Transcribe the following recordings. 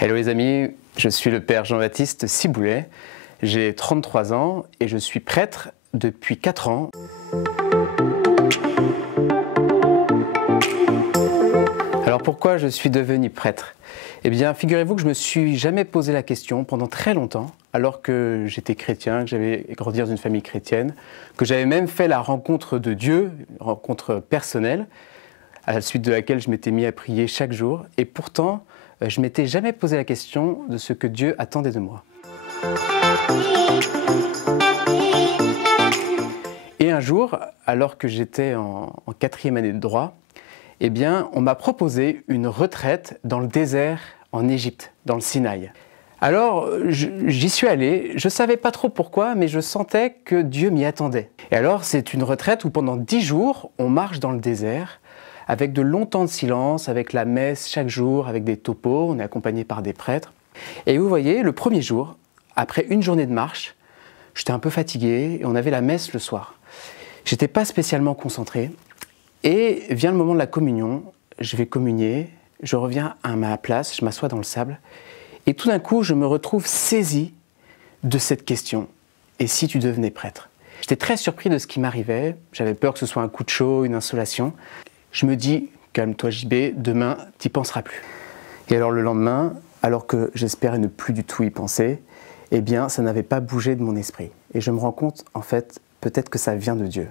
Hello les amis, je suis le père Jean-Baptiste Ciboulet, j'ai 33 ans et je suis prêtre depuis 4 ans. Alors pourquoi je suis devenu prêtre? Eh bien figurez-vous que je ne me suis jamais posé la question pendant très longtemps, alors que j'étais chrétien, que j'avais grandi dans une famille chrétienne, que j'avais même fait la rencontre de Dieu, une rencontre personnelle, à la suite de laquelle je m'étais mis à prier chaque jour, et pourtant je ne m'étais jamais posé la question de ce que Dieu attendait de moi. Et un jour, alors que j'étais en 4e année de droit, eh bien, on m'a proposé une retraite dans le désert en Égypte, dans le Sinaï. Alors, j'y suis allé, je ne savais pas trop pourquoi, mais je sentais que Dieu m'y attendait. Et alors, c'est une retraite où pendant 10 jours, on marche dans le désert, avec de longs temps de silence, avec la messe chaque jour, avec des topos, on est accompagné par des prêtres. Et vous voyez, le premier jour, après une journée de marche, j'étais un peu fatigué et on avait la messe le soir. J'étais pas spécialement concentré. Et vient le moment de la communion, je vais communier, je reviens à ma place, je m'assois dans le sable, et tout d'un coup, je me retrouve saisi de cette question. Et si tu devenais prêtre? J'étais très surpris de ce qui m'arrivait, j'avais peur que ce soit un coup de chaud, une insolation. Je me dis, calme-toi JB, demain, t'y penseras plus. Et alors le lendemain, alors que j'espérais ne plus du tout y penser, eh bien, ça n'avait pas bougé de mon esprit. Et je me rends compte, en fait, peut-être que ça vient de Dieu.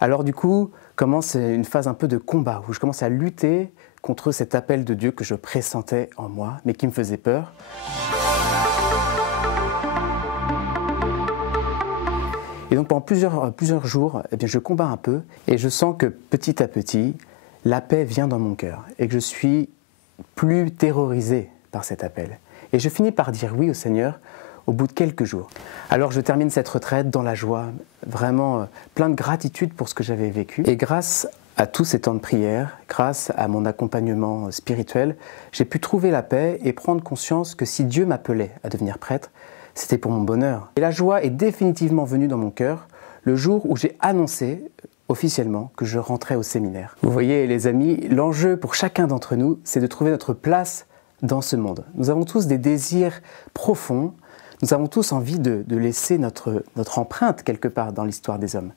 Alors du coup, commence une phase un peu de combat, où je commence à lutter contre cet appel de Dieu que je pressentais en moi, mais qui me faisait peur. Et donc pendant plusieurs jours, eh bien, je combats un peu, et je sens que petit à petit, la paix vient dans mon cœur, et que je suis plus terrorisé par cet appel. Et je finis par dire oui au Seigneur, au bout de quelques jours. Alors je termine cette retraite dans la joie, vraiment plein de gratitude pour ce que j'avais vécu. Et grâce à tous ces temps de prière, grâce à mon accompagnement spirituel, j'ai pu trouver la paix et prendre conscience que si Dieu m'appelait à devenir prêtre, c'était pour mon bonheur. Et la joie est définitivement venue dans mon cœur le jour où j'ai annoncé officiellement que je rentrais au séminaire. Vous voyez les amis, l'enjeu pour chacun d'entre nous, c'est de trouver notre place dans ce monde. Nous avons tous des désirs profonds. Nous avons tous envie de laisser notre empreinte quelque part dans l'histoire des hommes.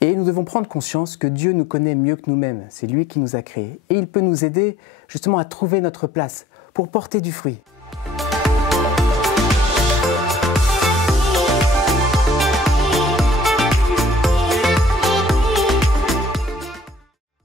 Et nous devons prendre conscience que Dieu nous connaît mieux que nous-mêmes. C'est lui qui nous a créés. Et il peut nous aider justement à trouver notre place pour porter du fruit.